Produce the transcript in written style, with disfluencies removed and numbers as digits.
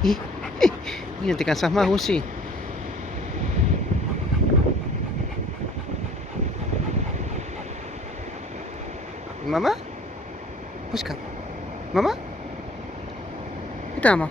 Y, y no te cansas más, Uzi. ¿Mamá? Busca. ¿Mamá? ¿Qué te amo?